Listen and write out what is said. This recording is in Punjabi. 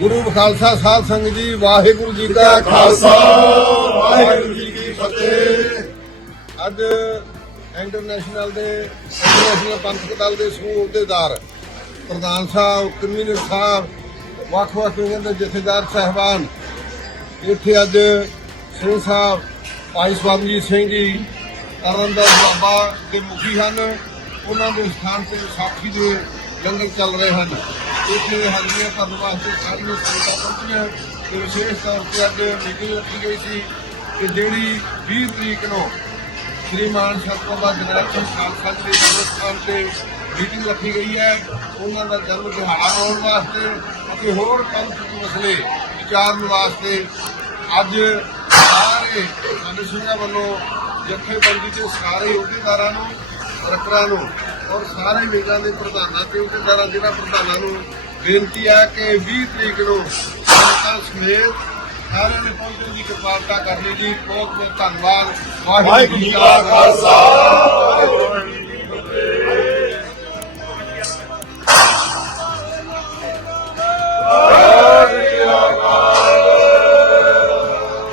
ਗੁਰੂ ਖਾਲਸਾ ਸਾਧ ਸੰਗਤ ਜੀ, ਵਾਹਿਗੁਰੂ ਜੀ ਕਾ ਖਾਲਸਾ, ਵਾਹਿਗੁਰੂ ਜੀ ਕੀ ਫਤਿਹ। ਅੱਜ ਇੰਟਰਨੈਸ਼ਨਲ ਦੇ ਇੰਟਰਨੈਸ਼ਨਲ ਪੰਥਕ ਦਲ ਦੇ ਸਮੂਹ ਅਹੁਦੇਦਾਰ ਪ੍ਰਧਾਨ ਸਾਹਿਬ ਕਨਵੀਨਰ ਸਾਹਿਬ ਵੱਖ-ਵੱਖ ਯੂਨੀਅਨ ਦੇ ਜਥੇਦਾਰ ਸਹਿਬਾਨ, ਇੱਥੇ ਅੱਜ ਸਿੰਘ ਸਾਹਿਬ, ਭਾਈ ਸਵਾਮੀਜੀਤ ਸਿੰਘ ਜੀ, ਤਰਨਦਾਸ ਬਾਬਾ ਦੇ ਮੁਖੀ ਹਨ। ਉਹਨਾਂ ਦੇ ਸਥਾਨ ਤੇ ਸਾਖੀ ਦੇ ਲੰਗਰ ਚੱਲ ਰਹੇ ਹਨ। ਇੱਥੇ ਹਾਜ਼ਰੀਆਂ ਕਰਨ ਵਾਸਤੇ ਸਾਰੀਆਂ ਸੰਗਤਾਂ ਪਹੁੰਚੀਆਂ ਤੇ ਵਿਸ਼ੇਸ਼ ਤੌਰ ਤੇ ਅੱਜ ਮੀਟਿੰਗ ਰੱਖੀ ਗਈ ਸੀ ਕਿ ਜਿਹੜੀ 20 ਤਰੀਕ ਨੂੰ ਸ਼੍ਰੀਮਾਨ ਸਤਪਾਲ ਜਨਰਲ ਸਿੰਘ ਖਾਲਸਾ ਜੀ ਦੇ ਸਥਾਨ ਤੇ ਮੀਟਿੰਗ ਰੱਖੀ ਗਈ ਹੈ। ਉਹਨਾਂ ਦਾ ਜਨਮ ਦਿਹਾੜਾ ਹੋਣ ਵਾਸਤੇ ਅਤੇ ਹੋਰ ਪੰਥਕ ਮਸਲੇ ਵਿਚਾਰਨ ਵਾਸਤੇ ਅੱਜ ਸਾਰੇ ਸਾਡੇ ਸਿੰਘਾਂ ਵੱਲੋਂ ਜਥੇਬੰਦੀ ਦੇ ਸਾਰੇ ਅਹੁਦੇਦਾਰਾਂ ਨੂੰ, ਵਰਕਰਾਂ ਨੂੰ ਔਰ ਸਾਰੇ ਲੀਗਾਂ ਦੇ ਪ੍ਰਧਾਨਾਂ ਤੇ ਅਹੁਦੇਦਾਰਾਂ ਜ਼ਿਲ੍ਹਾ ਪ੍ਰਧਾਨਾਂ ਨੂੰ ਬੇਨਤੀ ਆ ਕਿ 20 ਤਰੀਕ ਨੂੰ ਸੰਗਤਾਂ ਸਮੇਤ ਸਾਰਿਆਂ ਨੇ ਪਹੁੰਚਣ ਦੀ ਕਿਰਪਾਲਤਾ ਕਰਨੀ ਜੀ। ਬਹੁਤ ਬਹੁਤ ਧੰਨਵਾਦ। ਵਾਹਿਗੁਰੂ ਜੀ ਕਾ ਖਾਲਸਾ। ਵਾਹਿਗੁਰੂ